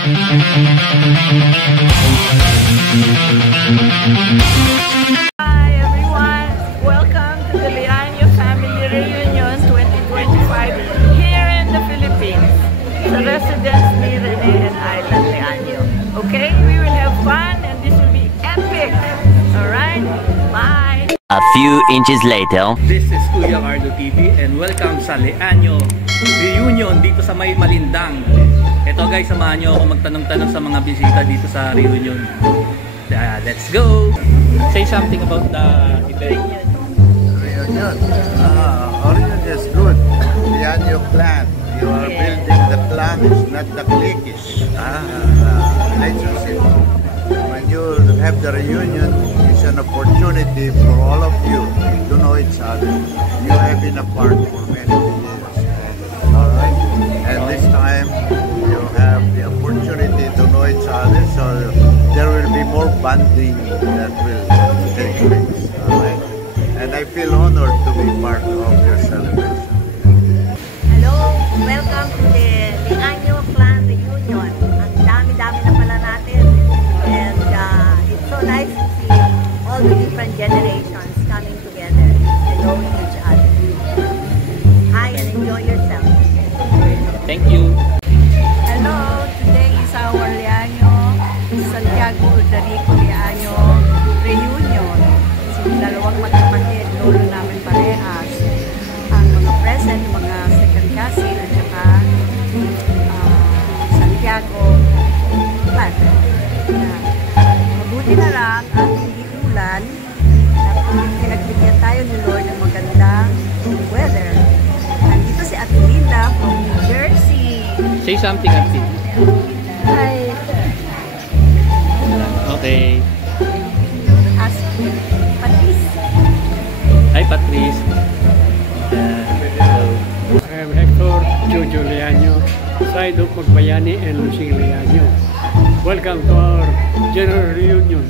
Hi everyone, welcome to the Leaño Family Reunion 2025 here in the Philippines, sa residence ni Rene and Island Leaño. Okay, we will have fun and this will be epic. Alright, bye! A few inches later. This is Kuya Carlo TV and welcome sa Leaño Reunion dito sa May Malindang. Ito guys, samahan nyo ako magtanong-tanong sa mga bisita dito sa reunion. Let's go! Say something about the event. Reunion. Reunion is good. Leaño clan. You are building the clan, not the cliquish. Relationship. When you have the reunion, it's an opportunity for all of you to know each other. You have been apart for many years. Alright? And this time, you have the opportunity to know each other, so there will be more bonding that will take place. Alright? And I feel honored to be part of your celebration. Hello! Welcome to the Leaño Clan Reunion. Ang dami-dami na pala natin. And it's so nice to see all the different generations coming together and knowing each other. Hi and enjoy yourself. Thank you. Hello, today is our Leaño Santiago Udarico Leaño Reunion. Yung dalawang magkapatid, lolo namin parehas. Ang mga present, mga second cousin, at saka Santiago clan. Mabuti na lang at hindi ulan. Pinagbigyan tayo ni Lord ng magandang weather. Nandito si Ate Linda from New Jersey. Say something, Auntie. Hi. Okay. As Patrice. Hi, Patrice. I am Hector Jojo Leaño, side of Magbayani and Lusing Leaño. Welcome to our general reunion.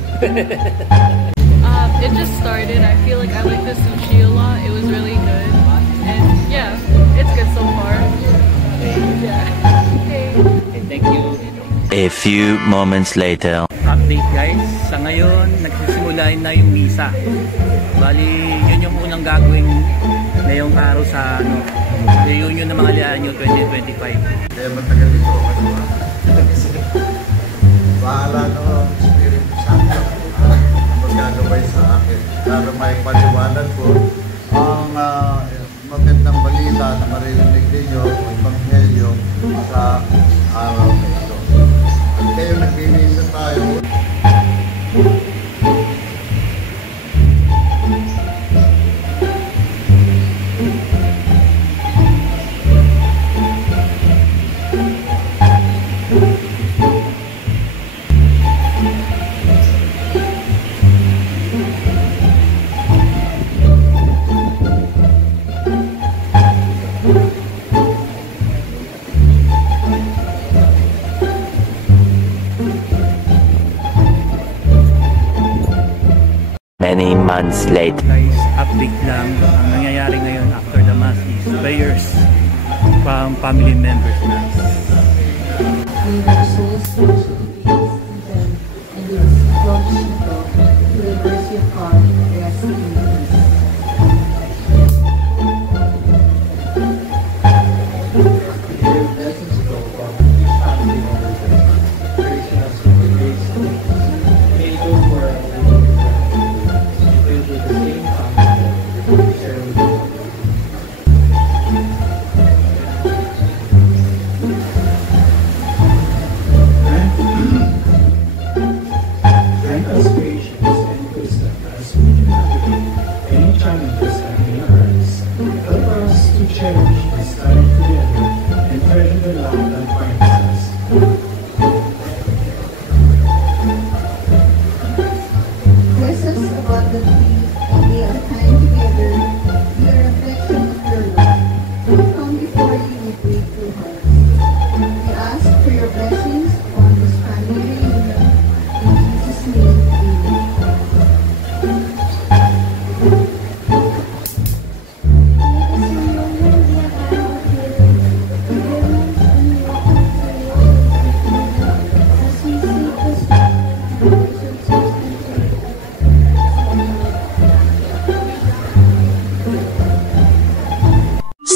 It just started. I feel like I like the sushi a lot. It was really good. And yeah, it's good so far. Yeah. Okay. Thank you. A few moments later. Update guys, sa ngayon nagsisimula na yung misa. Bali, yun yung unang gagawin ngayong araw sa reunion ng mga Leaño 2025. Kaya matagal ito, bahala no, Espiritu Santo magagabay sa akin para may paliwanag ko ang magandang balita na maririnig ninyo o Ebanghelyo sa araw na ito. At kayo nagbibisa tayo. Many months later. Guys, update lang. Ang nangyayari ngayon after the mass is prayers from family members. May their souls worship in peace and they receive Lord Shito to the mercy of God, rest in peace.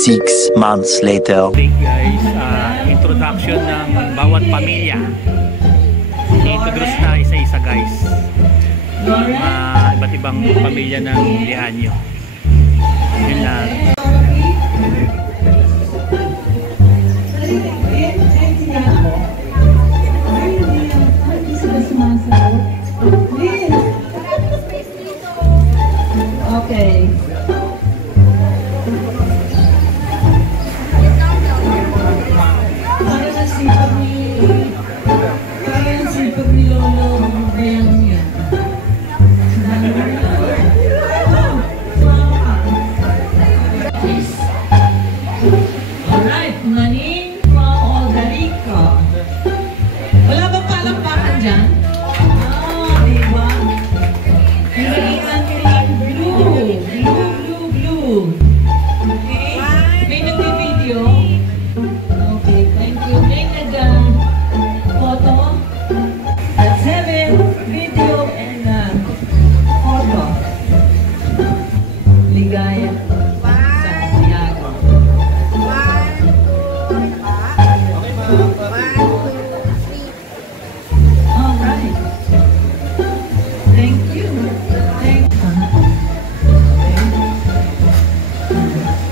6 months later. Okay guys, introduction ng bawat pamilya. I-introduce na isa-isa guys. Iba't ibang pamilya ng Leaño. Yun lang. Okay. Alright, Maning from Aldarico. Wala ba palakpakan dyan? Diba? Blue. Okay. May nag-video. Okay, thank you. May nag-photo. Let's have it. Video and photo. Ligaya. Santiago. Alright. Thank you.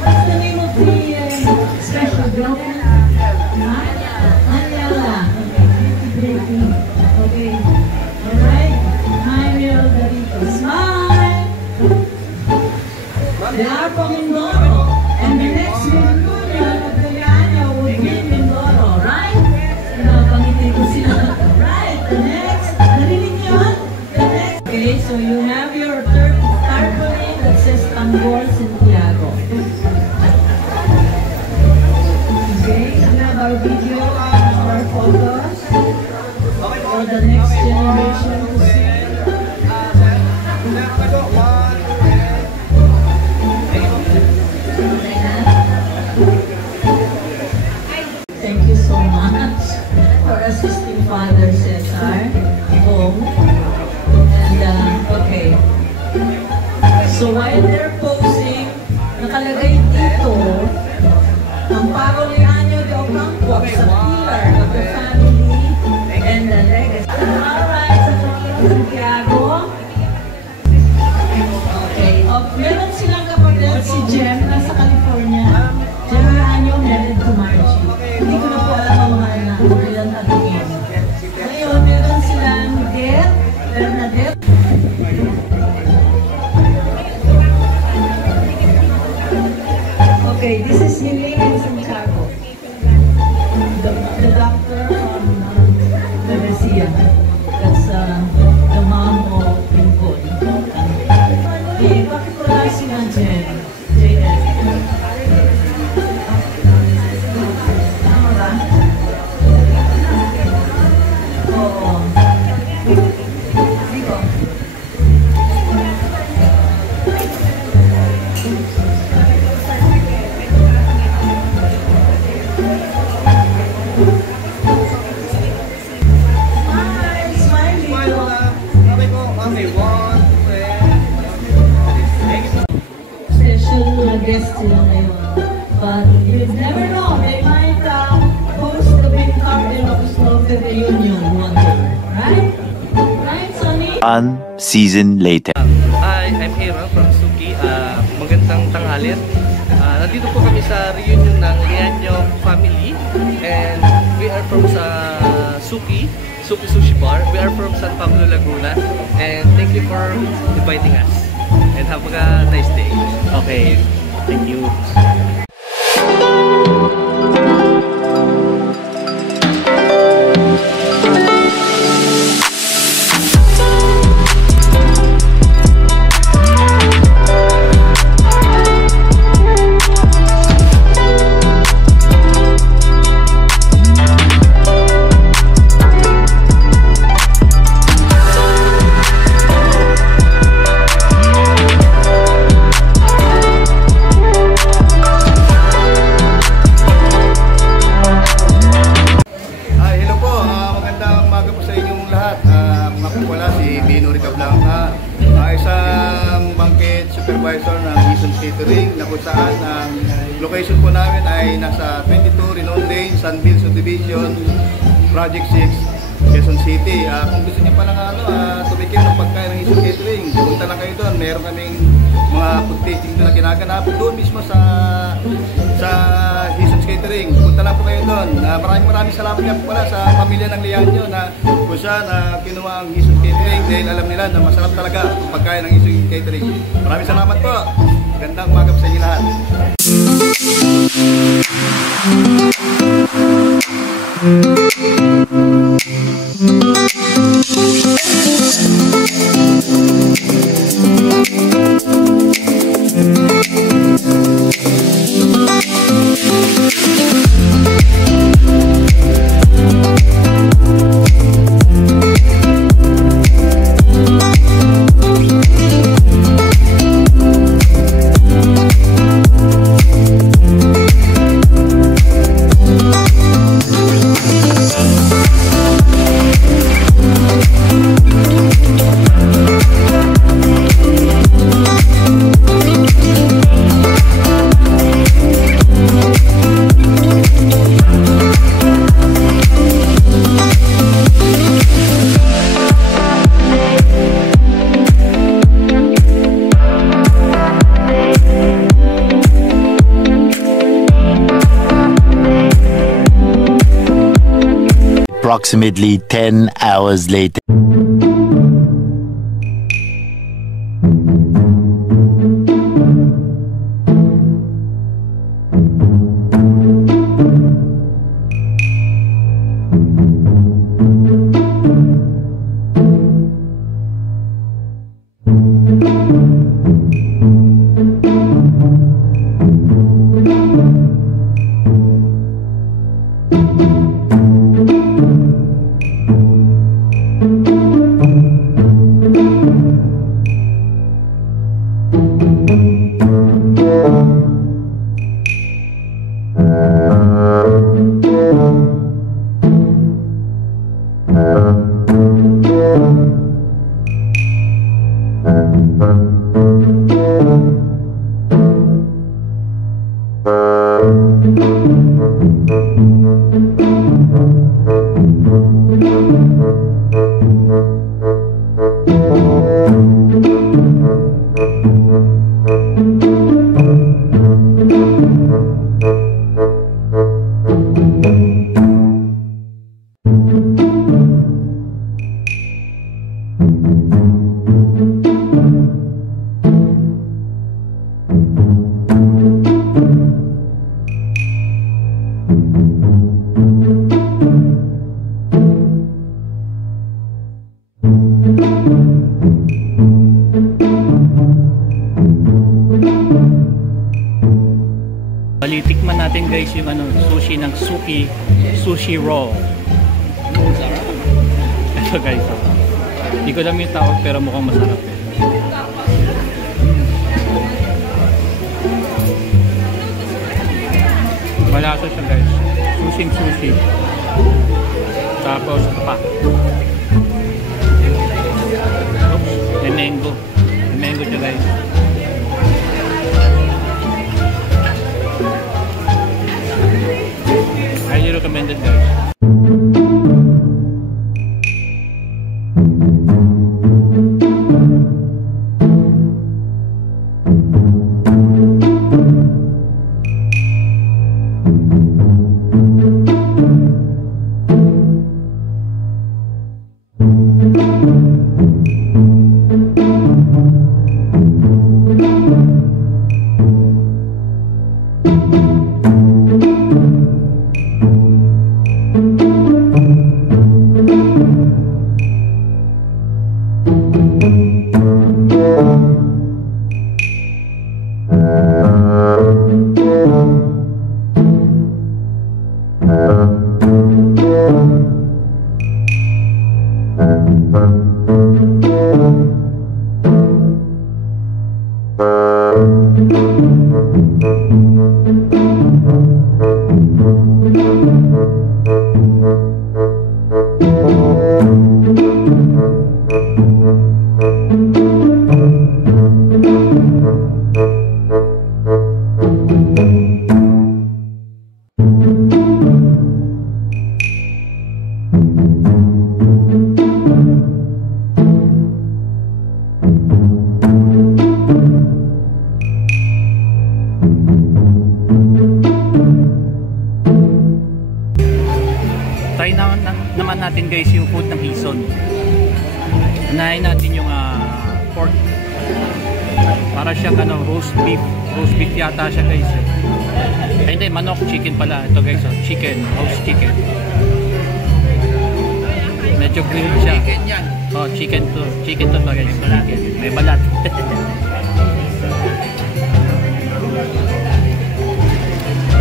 What's the name of the special girlfriend? Anyala. Okay. Alright. Hi, Miro Darito. Smile. They are from Mindoro. And the next reunion of the Leaño will be in Mindoro, right? Pangiti ko sila. Right. The next. Narinig yun? The next. Okay, so you have your third tarpaulin that says Tanggol, Santiago. Okay, we have our video and our photos for the next generation to see. Thank you so much for assisting Father Cesar home. And okay. So while they're posing, nakalagay dito ang Paro Leaño de Ocampo sa pillar of the family and the legacy. Alright, sa Santiago. Okay. Meron silang kapatid, si Jem, nasa California. Jem Leaño, married to Margie. Hindi ko na po alam ang mga anak ko ilang tatingin. Ngayon, meron silang Miguel, Bernadette. Okay, this is Helene and Santiago. The doctor from Venecia. That's the mom of Pimpon. Okay, bakit wala sila Jen? JS. Tama ba? Oo. Dito. Special guest sila ngayon. But you never know, they might host the big cartel of Slope reunion one day. Right? Right, Sonny? 1 season later. Hi, I'm Aaron from Suki. Magandang tanghali. Nandito po kami sa reunion ng Leaño family. And we are from Suki Sushi Bar. We are from San Pablo, Laguna. And thank you for inviting us. And have a nice day. Okay, thank you. Unit Supervisor ng Eason's Catering, na kung saan ang location po namin ay nasa 22 Renown Lane, Sunville Subdivision, Project 6, Quezon City. Kung gusto niyo pa lang tumikim ng pagkain ng Eason's Catering, punta lang kayo doon. Meron kaming mga food tasting na ginaganap doon mismo sa Eason's Catering. Punta lang po kayo doon. Maraming salamat nga po pala sa pamilya ng Lianyo na kung saan kinuha ang Eason's Catering dahil alam nila na masarap talaga ang pagkain ng Eason's Catering. Maraming salamat po. Gandang umaga po sa inyo lahat. Approximately 10 hours later. Tikman natin guys yung sushi ng Suki Sushi Roll. Ito guys, hindi ko alam yung tawag pero mukhang masarap eh. Malasa siya guys, sushi. Tapos ito pa, oops, may mango siya guys. Highly recommended guys. natin guys yung food ng Quezon. Unahin natin yung pork. Para siyang roast beef. Roast beef yata siya guys. Ay hindi, manok, chicken pala. Ito guys, chicken, roast chicken. Medyo green siya. Chicken yan. Oh, chicken to. Chicken to guys. Chicken. May balat.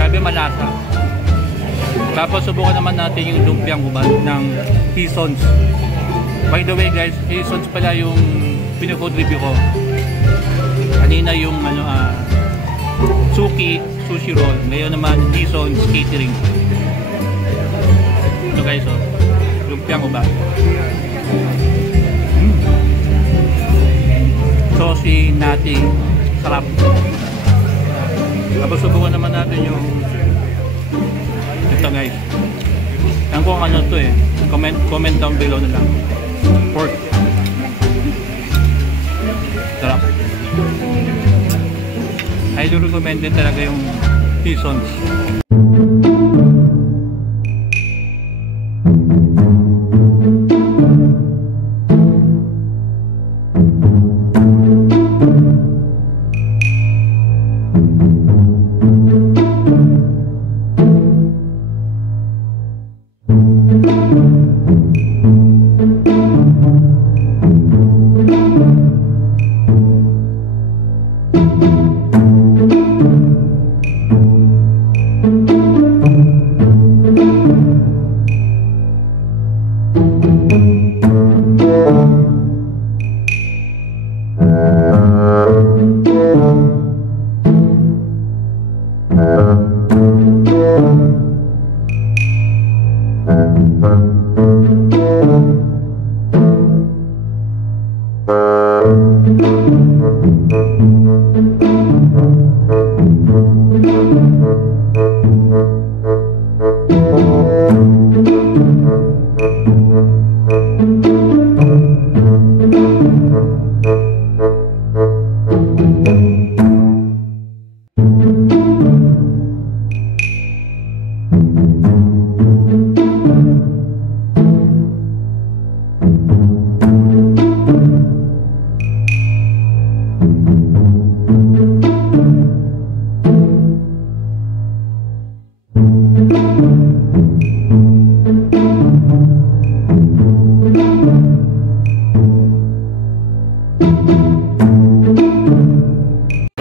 Grabe malasa. Tapos subukan naman natin yung lumpiang ubad ng Quezons. By the way guys, Quezons pala yung pinag-food review ko. Kanina yung Suki sushi roll. Ngayon naman Quezons catering. Ito guys, lumpiang ubad. Saucy, nating sarap. Tapos subukan naman natin yung ito guys. Yan kung ano to comment down below na lang. Pork. Sarap. Highly recommended talaga yung Quezons.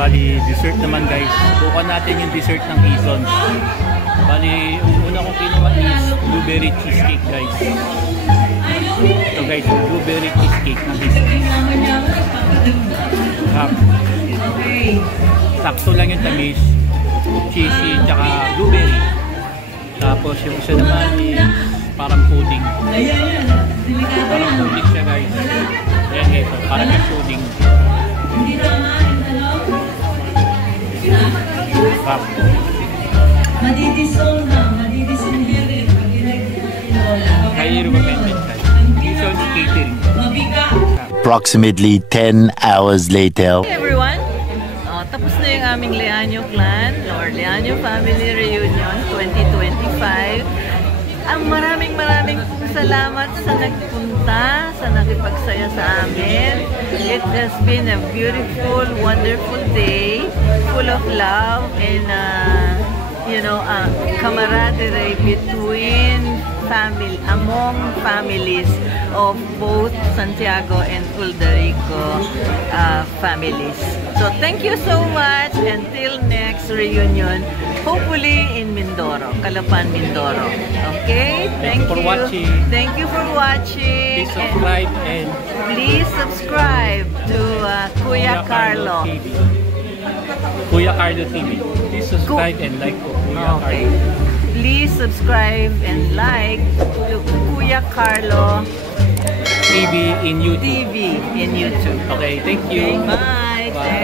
Bali, dessert naman guys. Subukan natin yung dessert ng Quezons. Bali, una kong kinuha is blueberry cheesecake guys. Ito guys, blueberry cheesecake ng Quezons. Sakto lang yung tamis, cheesy, tsaka blueberry. Tapos yung isa naman is parang pudding. Parang pudding siya guys. Ayan guys, parang yung pudding. Sarap. Highly recommended guys. Quezons catering. Approximately 10 hours later. Hey everyone! Tapos na yung aming Leaño Clan or Leaño Family Reunion 2025. Ang maraming salamat sa nagpunta, sa nakipagsaya sa amin. It has been a beautiful, wonderful day, full of love and camaraderie among families of both Santiago and Uldarico families. So thank you so much. Until next reunion, hopefully in Mindoro, Calapan, Mindoro. Okay? Thank you for watching. Thank you for watching. Please subscribe and please subscribe to Kuya Carlo. Kuya Carlo TV. Please subscribe and like to Kuya Carlo. Please subscribe and like to Kuya Carlo TV in YouTube. Okay, Okay, thank you. Okay, bye. Bye.